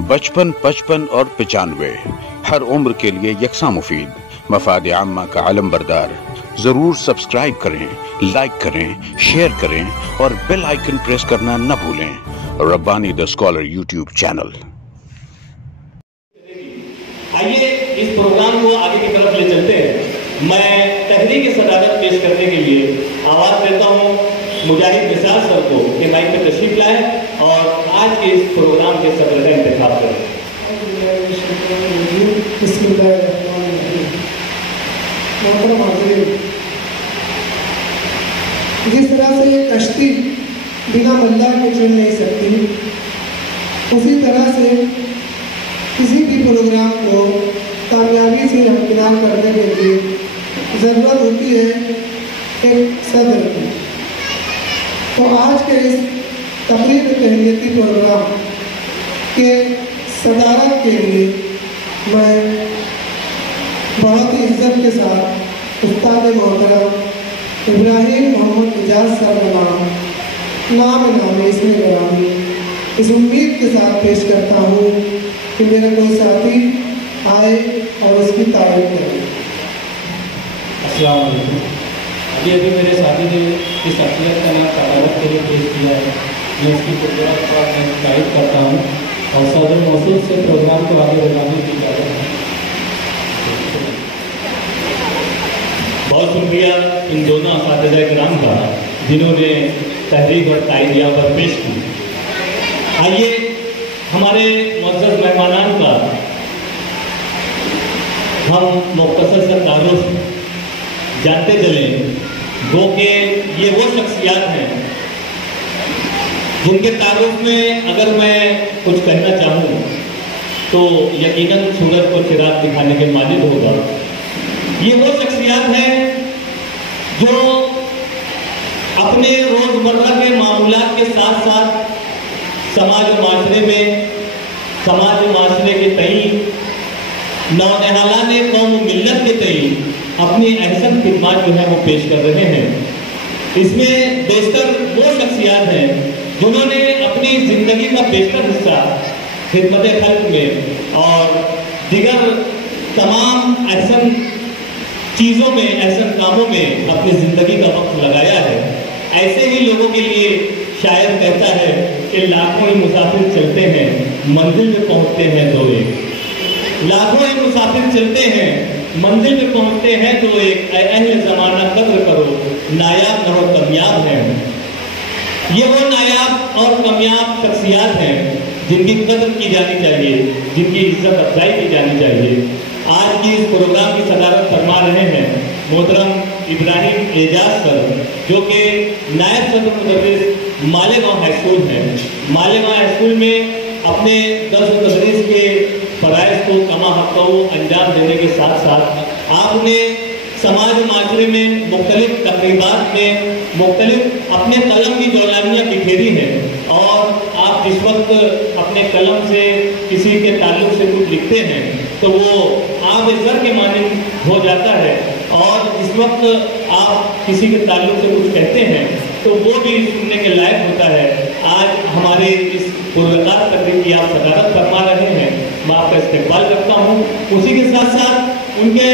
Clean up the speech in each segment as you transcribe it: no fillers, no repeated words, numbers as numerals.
55, 55 और 95 हर उम्र के लिए यकसा मुफीद, मफाद आम्मा का आलम बरदार। जरूर सब्सक्राइब करें, लाइक करें, शेयर करें और बेल आइकन प्रेस करना न भूलें। Rabbani the scholar YouTube channel. आइए इस प्रोग्राम को आगे की तरफ ले चलते हैं। मैं तहरीक सदारत पेश करने के लिए आवाज देता हूँ मुजाहिद निसार सर को कि माइक पे तशरीफ लाएं और आज के इस प्रोग्राम के सदर का इंतखाब करें। जिस तरह से ये कश्ती बिना मल्लाह के चल नहीं सकती, उसी तरह से किसी भी प्रोग्राम को कामयाबी से हमकिनार करने के लिए ज़रूरत होती है एक सदर की। तो आज के इस तकरीब तहनीती प्रोग्राम के सदारत के लिए मैं बहुत ही इज्जत के साथ उस्ताद मोहतरम इब्राहिम मोहम्मद एजाज साहब का नाम इसमें ग्रामी इस उम्मीद के साथ पेश करता हूँ कि मेरे कोई साथी आए और उसकी तारीफ करें। अस्सलाम वालेकुम। अभी मेरे साथी ने इस शख्सियत का नाम सदारत के लिए पेश किया है। मैं इसकी खूबसूरत बात में तारीफ करता हूँ और सदर मौसूल से प्रोग्राम को आगे बढ़ाने की इजाज़त है। बहुत शुक्रिया इन दोनों असातिज़ा किराम का जिन्होंने तहरीक और ताइदिया पर पेश की। आइए हमारे मुअज़्ज़ज़ मेहमानान का हम मुख्तसर सा तारुफ जानते चलें, वो कि ये वो शख्सियात हैं जिनके तारुफ में अगर मैं कुछ कहना चाहूँ तो यकीनन सूरज को चिराग दिखाने के मालिक होगा। ये वो शख्सियात हैं जो अपने रोज़मर्रा के मामलात के साथ साथ समाज माशरे में समाज माशरे के तई नौनिहालाने कौम मिल्लत के तई अपनी अहसन खिदमत जो है वो पेश कर रहे हैं। इसमें बेशतर वो शख्सियात हैं जिन्होंने अपनी ज़िंदगी का बेशतर हिस्सा खिदमत खल्क में और दीगर तमाम अहसन चीज़ों में अहसन कामों में अपनी ज़िंदगी का वक्त लगाया है। ऐसे ही लोगों के लिए शायर कहता है कि लाखों ही मुसाफिर चलते हैं मंजिल में पहुंचते हैं दो एक। लाखों ही मुसाफिर चलते हैं मंजिल में पहुंचते हैं तो एक। अहले ज़माना कद्र करो नायाब न हो कामयाब हैं। ये वो नायाब और कामयाब शख्सियात हैं जिनकी कद्र की जानी चाहिए, जिनकी इज्जत अफजाई की जानी चाहिए। आज की इस प्रोग्राम की सदारत फरमा रहे हैं मोहतरम इब्राहिम एजाज सर, जो कि नायब सदर मुदर्रिस मालेगांव हाई स्कूल हैं। मालेगांव हाई स्कूल में अपने दर्स व तदरीस के फ़राइज़ को कमा हक़ अंजाम देने के साथ साथ आपने समाज माशरे में मुख्तलिफ तकरीबात में मुख्तलिफ अपने कलम की जौलानियाँ बिखेरी हैं और आप जिस वक्त अपने कलम से किसी के ताल्लुक़ से कुछ लिखते हैं तो वो आप ज़र के मानिंद हो जाता है और जिस वक्त आप किसी के ताल्लुक़ से कुछ कहते हैं तो वो भी सुनने के लायक होता है। आज हमारे इस पुरवकार तकरीब की आप सदारत फरमा रहे हैं, मैं आपका इस्तकबाल करता हूँ। उसी के साथ साथ उनके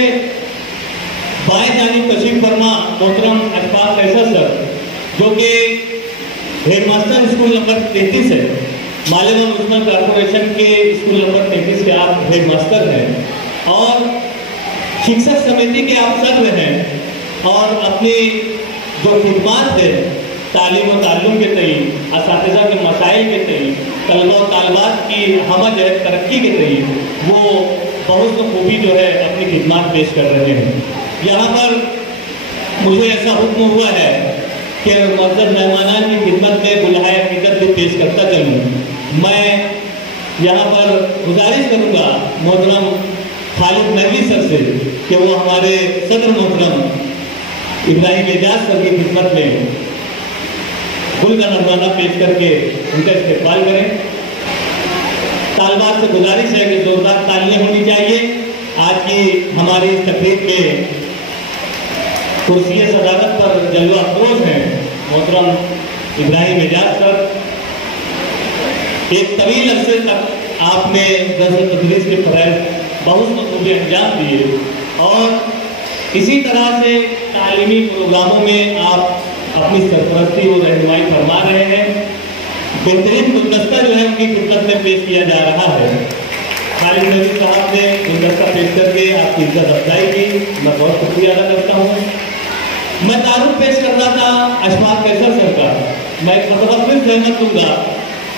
बाएं जानिब तशरीफ फरमा मोहतरम अशफाक कैसर सर, जो कि हेडमास्टर स्कूल नंबर 33 है। मालेगांव म्युनिसिपल कॉर्पोरेशन के स्कूल नंबर 33 के आप हेडमास्टर हैं और शिक्षक समिति के आप सदस्य हैं और अपनी जो खिदमत है तालीम व ताल्लुम के तई, असातिज़ा के मसाइल के तई, तलबा व तालिबात की हमज है तरक्की के तई वो बहुत खूबी जो है अपनी खिदमत पेश कर रहे हैं। यहाँ पर मुझे ऐसा हुक्म हुआ है कि मुअज़्ज़ज़ मेहमानान की खिदमत में बुलाया अक़ीदत भी पेश करता चलूँ। मैं यहाँ पर गुजारिश करूँगा मोहतरम खालिद नकवी सर से कि वो हमारे सदर मोहतरम इब्राहिम एजाज सर की खिदमत में गुल का नजराना पेश करके उनका इस्तेक़बाल करें। तालिबात से गुजारिश है कि जोरदार तालियां होनी चाहिए। आज की हमारी इस तकरीब में कुर्सी सदारत पर जलवा अफरोज हैं मोहतरम इब्राहिम एजाज सर। एक तवील अरसे तक आपने आपने दर्स तदरीस के फरज़ बहुत बखूबी अंजाम दिए और इसी तरह से तालीमी प्रोग्रामों में आप अपनी सरपरस्ती और रहनुमाई फरमा रहे हैं। बेहतरीन गुलदस्ता जो है उनकी खिदमत में पेश किया जा रहा है। खालिद नबी साहब ने गुलदस्ता पेश करके आपकी इज्जत अफजाई की, मैं बहुत शुक्रिया अदा करता हूँ। मैं तारुफ पेश कर रहा था अशफाक कैसर सर का। मैं एक मरतबा फिर सहमत दूंगा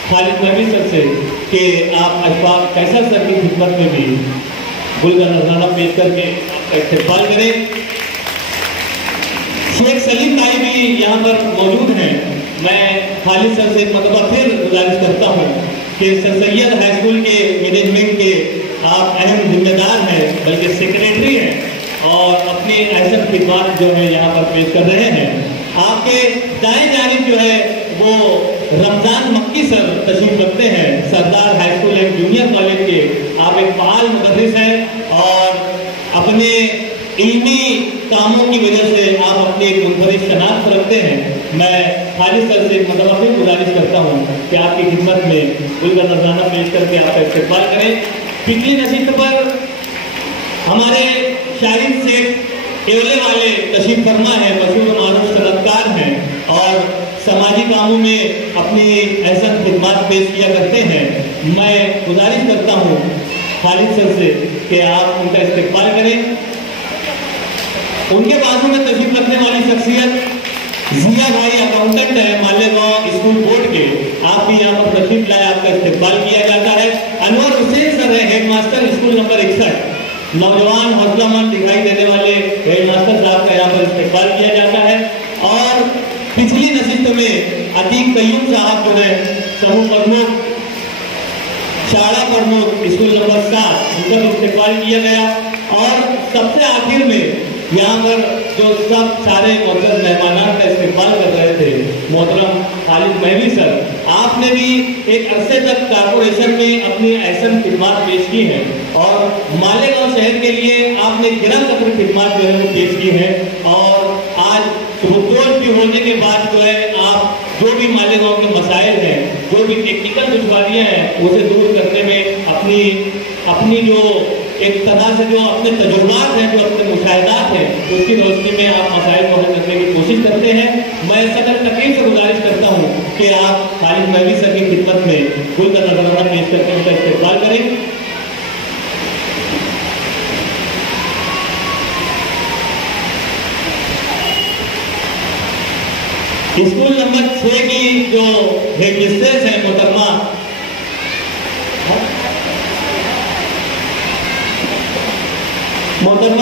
खालिद नबी सर से कि आप अशफाक कैसर सर की खिदमत में भी गुल का नजराना पेश करके आपका इस्तेमाल करें। शेख सलीम भाई भी यहाँ पर मौजूद हैं। मैं खालिद सर से एक मरतबा फिर गुजारिश करता हूँ कि सर सैयद हाई स्कूल के मैनेजमेंट के आप अहम जिम्मेदार हैं, बल्कि सेक्रेटरी हैं और अपनी अहसन खिदमत जो है यहाँ पर पेश कर रहे हैं। आपके दाएं जानिब जो है वो रमजान मक्की सर तशरीफ रखते हैं, Sardar high school and junior college के। आप एक फाल मुदर्रिस हैं और अपने इल्मी कामों की वजह से आप अपनी एक मुनफरिद शनाख्त रखते हैं। मैं खालिद सर से मतलब फिर गुजारिश करता हूँ कि आपकी खिदमत में गुल का नजराना पेश करके आपका इस्तेमाल करें। पिछली नशिस्त पर हमारे शाहिद शेख एवले वाले तशरीफ फरमा है, मशहूर मारूफ सनतकार हैं और समाजी कामों में अपनी अहसन खिदमत पेश किया करते हैं। मैं गुजारिश करता हूँ खालिद सर से कि आप उनका इस्तेमाल करें। उनके बाजू में तशरीफ रखने वाली शख्सियत जिया भाई अकाउंटेंट है मालेगांव स्कूल बोर्ड के। आप भी यहाँ पर तशरीफ लाए, आपका इस्तेमाल किया जाता है। अनवर हुसैन सर है हेडमास्टर स्कूल नंबर 61। नौजवान हौसलामंद दिखाई देने वाले हेडमास्टर साहब का यहाँ पर इस्तेमाल किया जाता है। और पिछली नशिस्त में अतीक कयूम साहब जो है समूह प्रमुख शाड़ा प्रमुख स्कूल नंबर 7 उनका इस्तेमाल किया गया। और सबसे आखिर में यहाँ पर जो सब सारे मोहतरम मेहमान का इस्तेमाल कर रहे थे, मोहतरम खालिद महवी सर, आपने भी एक अरसे तक कारपोरेशन में अपनी अहसन खिदमत पेश की है और मालेगांव शहर के लिए आपने गिरा कदर खिदमत जो है वो पेश की है। और आज रुकोल की होने के बाद जो है आप जो भी मालेगांव के मसाइल हैं, जो भी टेक्निकल दुश्वारियाँ हैं, उसे दूर करने में अपनी जो एक तरह से जो अपने तजुर्बात हैं, जो अपने मुशाहिदात हैं, उसकी रोशनी में आप मसाइल को हल करने की कोशिश करते हैं। मैं सदर तकलीफ से गुजारिश करता हूँ कि आप खालिद महवी सर की खिदमत में गुल का नजराना पेश करके उनका इस्तेमाल करें। स्कूल नंबर 6 की जो हेडमिस्ट्रेस है मोहतरमा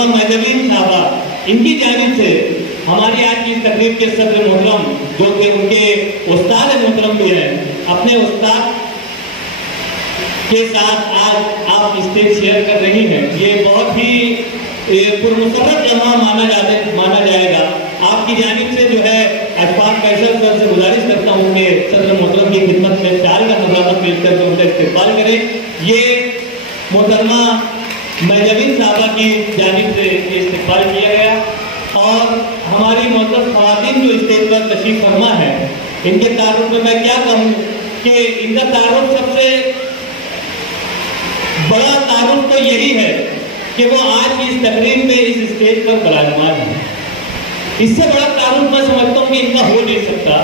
महजबीन साहबा, इनकी जानिब से हमारी आज की तकरीब के सदर मोहतरम जो कि उनके उस्ताद मोहतरम भी हैं, अपने उस्ताद के साथ आज आप स्टेज शेयर कर रही हैं। ये बहुत ही पुरमुसर्रत लम्हा माना जाएगा। आपकी जानिब से जो है अशफाक कैसर सर से गुजारिश करता हूँ कि सदर मोहतरम की खिदमत में शाल का नजराना पेश करके उनका इस्तेमाल करें। ये मोहतरमा महजबीन साहबा की जानिब से इस्तेमाल किया गया। और हमारी मोहतरम ख़वातीन जो स्टेज पर तशरीफ फरमा है, इनके तारुफ में मैं क्या कहूँ कि इनका तारुफ सबसे बड़ा तारुफ तो यही है कि वो आज की इस तकरीब में इस स्टेज पर विराजमान है। इससे बड़ा तारुफ मैं समझता हूँ कि इनका हो नहीं सकता।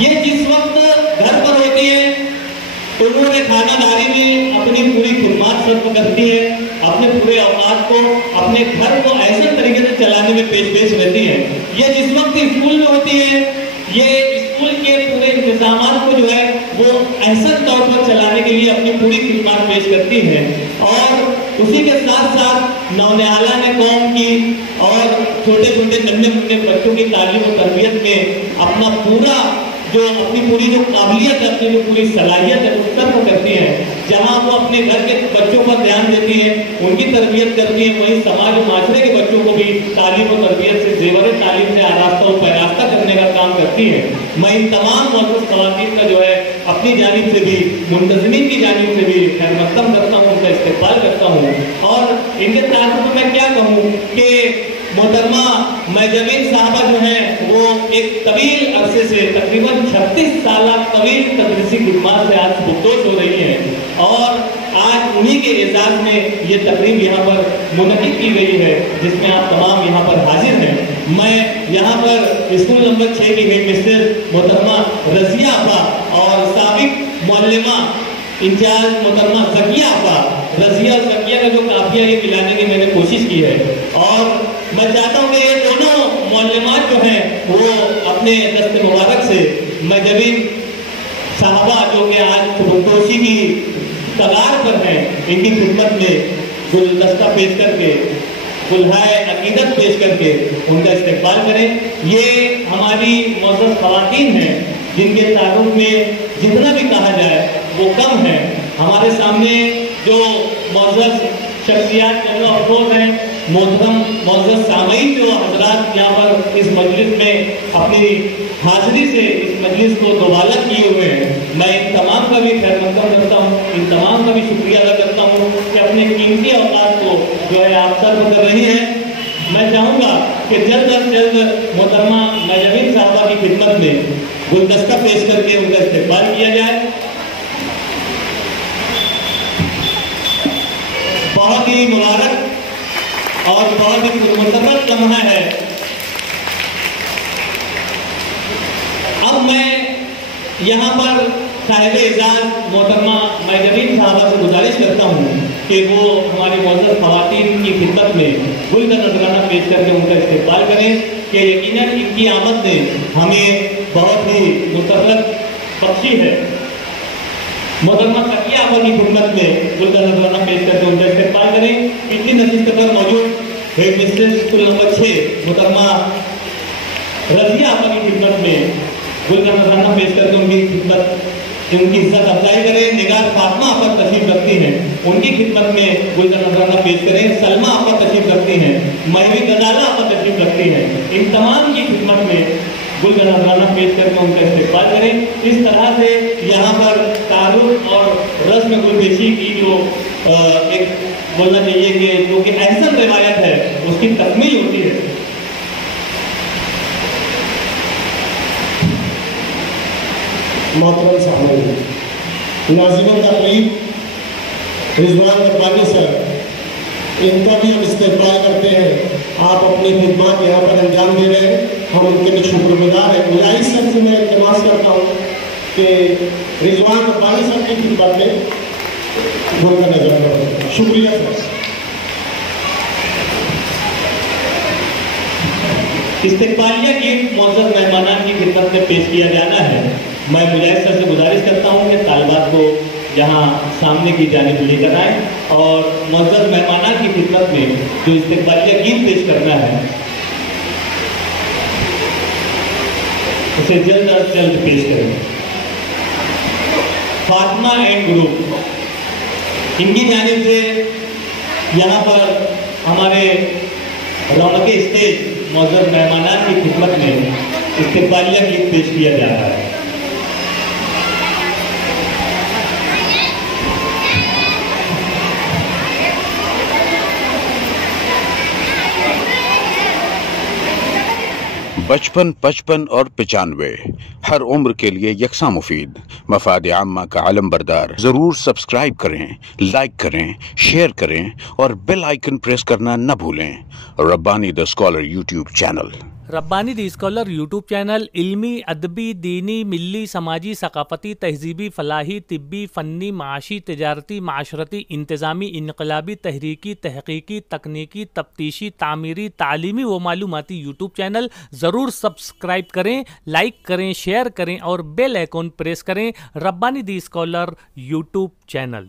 ये जिस वक्त घर पर होती है तो उन्होंने खानादारी में अपनी पूरी खिदमत सर्व करती है, अपने पूरे औकात को अपने घर को ऐसे तरीके से चलाने में पेश रहती है। ये जिस वक्त स्कूल में होती है, ये स्कूल के पूरे इंतजाम को जो है वो ऐसा तौर पर चलाने के लिए अपनी पूरी खिदमत पेश करती है। और उसी के साथ साथ नौनियाला ने कौम की और छोटे छोटे नन्हे मुन्ने बच्चों की तालीम और तरबियत में अपना पूरा अपनी पूरी जो काबिलियत है, अपनी जो पूरी सलाहियत है, वो सर्व करती हैं। जहाँ वो अपने घर के बच्चों पर ध्यान देती हैं, उनकी तरबियत करती हैं, वहीं समाज और माशरे के बच्चों को भी तालीम और तरबियत से जेवर तालीम से आरास्ता और पैरास्ता करने का काम करती हैं। मैं इन तमाम मौजूद ख़वातीन का जो है अपनी जानिब से भी, मुंतज़मीन की जानिब से भी खैर मक़दम करता हूँ, उनका इस्तेमाल करता हूँ। और इनके ताल्लुक़ में मैं क्या कहूँ कि मोहतरमा महजबीन साहबा जो है वो एक तवील अरसे से तकरीबन 36 साल तवील तदरीसी खिदमत से आज सुबुक्तोश हो रही हैं। और آج انہی کے اعزاز میں یہ تقریب یہاں پر منعقد کی گئی ہے جس میں آپ تمام یہاں پر حاضر ہیں. میں یہاں پر اسکول نمبر 6 کی ہیڈ مسٹر محترمہ رضیہ آپا اور سابق معلمہ انچارج محترمہ زکیہ آپا، رضیہ اور زکیہ کا جو قافیہ یہ ملانے کی میں نے کوشش کی ہے، اور میں چاہتا ہوں کہ یہ دونوں معلمات جو ہیں وہ اپنے دست مبارک سے مجبین صحابہ جو کہ آج خودکشی کی کگار پر ہیں ان کی خدمت میں گلدستہ پیش کر کے، کلہائے عقیدت پیش کر کے ان کا استقبال کریں. یہ ہماری معزز خواتین ہیں جن کے تعلق میں جتنا بھی کہا جائے وہ کم ہے. ہمارے سامنے جو معزز شخصیات کے جو افراد ہیں، محترم معزز سامعین جو حضرات یہاں پر اس مجلس میں اپنی حاضری سے اس مجلس کو دوبالہ کیے ہوئے ہیں، میں ان تمام کا بھی خیر مقدم کرتا ہوں، ان تمام کا بھی شکریہ ادا کرتا ہوں کہ اپنے قیمتی اوقات کو جو ہے آپ صرف کر رہی ہیں. میں چاہوں گا کہ جلد از جلد محترمہ نجمین صاحبہ کی خدمت میں گلدستہ پیش کر کے ان کا استقبال کیا جائے. بہت ہی مبارک اور بہت ہی مسرت لمحہ ہے. اب میں یہاں پر صاحب اعزاز محترمہ نجمین صاحبہ سے گزارش کرتا ہوں کہ وہ ہماری معزز خواتین کی خدمت میں گل کا نذرانہ پیش کر کے ان کا استقبال کریں کہ یقیناً ان کی آمد نے ہمیں بہت ہی مسرت بخشی ہے. محترمہ زکیہ آپا کی خدمت میں گل کا نذرانہ پیش کر کے ان کا استقبال کریں. پچھلی نشست پر موجود ہیڈ مسٹر اسکول نمبر 6 محترمہ رضیہ آپا کی خدمت میں گل کا نذرانہ پیش کر کے ان کی خدمت ان کی عزت افزائی کریں. نگار فاطمہ آپا تشریف رکھتی ہیں، ان کی خدمت میں گل کا نذرانہ پیش کریں. سلمہ آپا تشریف رکھتی ہیں، مہوی غزالہ آپا تشریف رکھتی ہیں. ان تمام کی خدمت میں گل کا نذرانہ پیش کر کے ان کا استقبال کریں. اس طرح سے یہاں پر تعارف اور رسم گلبیشی کی جو ایک بولنا چاہیے کہ جو کہ احسن روایت ہے اس کی تکمیل ہوتی ہے. محترم صاحب ناظرین تقریب رضوان ربانی سر، ان کا بھی ہم استقبال کرتے ہیں. آپ اپنی خدمات یہاں پر انجام دے رہے ہیں، ہم ان کے لیے شکر گزار ہیں. گزارش سر سے میں التماس کرتا ہوں کہ رضوان ربانی صاحب کی خدمت میں گل کا نظر کرو. شکریہ سر. استقبالیہ گیفٹ معزز مہمانان کی خدمت میں پیش کیا جانا ہے. میں مجاہد سر سے گزارش کرتا ہوں کہ طالبات کو یہاں سامنے کی جانب لے کر آئیں اور معزز مہمانان کی خدمت میں جو استقبالیہ گیفٹ پیش کرنا ہے اسے جلد از جلد پیش کریں. فاطمہ اینڈ گروپ، ان کی جانب سے یہاں پر ہمارے رونق اسٹیج معزز مہمانان کی خدمت میں استقبالیہ گیفٹ پیش کیا جا رہا ہے. بچپن 55 اور 95 ہر عمر کے لیے یکساں مفید. مفاد عامہ کا علم بردار. ضرور سبسکرائب کریں، لائک کریں، شیئر کریں اور بیل آئیکن پریس کرنا نہ بھولیں. ربانی دی اسکالر یوٹیوب چینل. ربانی دی اسکالر یوٹیوب چینل علمی، ادبی، دینی، ملی، سماجی، ثقافتی، تہذیبی، فلاحی، طبی، فنی، معاشی، تجارتی، معاشرتی، انتظامی، انقلابی، تحریکی، تحقیقی، تکنیکی، تفتیشی، تعمیری، تعلیمی و معلوماتی یوٹیوب چینل. ضرور سبسکرائب کریں، لائک کریں، شیئر کریں اور بیل آئیکن پریس کریں. ربانی دی اسکالر یوٹیوب چینل.